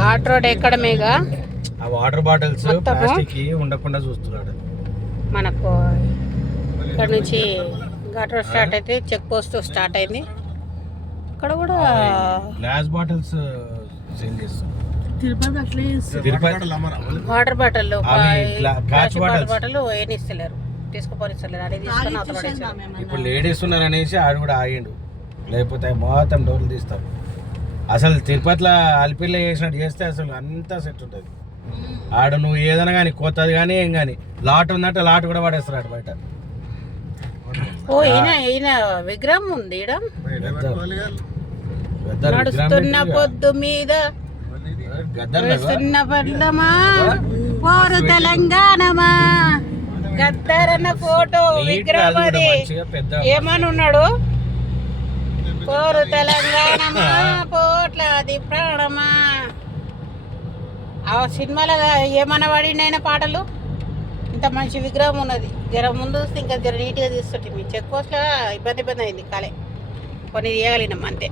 Ghat road ఎక్కడమేగా ఆ water bottles plastic ఉండకుండా చూస్తున్నాడు. మనకు ఇక్కడ నుంచి ఘాట్ రోడ్ స్టార్ట్ అయితే చెక్ పోస్ట్ స్టార్ట్ అయింది. ఇక్కడ కూడా గ్లాస్ బాటిల్స్ సేల్ చేస్తారు. వాటర్ బాటిల్ బాటిల్ ఏనిస్తలేరు, తీసుకుపోనిస్తలేరు. అది తీసుకొని అవతల ఇప్పుడు లేడీస్ ఉన్నారు అనేసి ఆడు కూడా ఆగిండు, లేకపోతే మొత్తం డోర్లు తీస్తారు. అసలు తిరుపతిలో అల్పిల్ల చేసినట్టు చేస్తే అసలు అంతా సెట్ ఉంటుంది. ఆడ నువ్వు ఏదైనా కానీ కొత్తది కానీ ఏం కానీ లాట్ ఉందంటే లాట్ కూడా పడేస్తారు బయట. ఓ ఈయన విగ్రహం ఉంది ఈడ. నడుస్తున్న పొద్దు మీద పడ్లమా పోరు తెలంగాణమా గద్దరన్న ఫోటో విగ్రహం. అది ఏమని ఉన్నాడు? పోరు తెలంగాణమా పోట్లాది ప్రాణమా. ఆ సినిమాలో ఏమన్నా పడినైనా పాటలు. ఇంత మంచి విగ్రహం ఉన్నది. జర ముందు ఇంకా జర నీట్గా తీస్తుంటే మీ చెక్ పోస్ట్లో ఇబ్బంది అయింది. కాలే కొన్ని తీయగలిగినాం అంతే.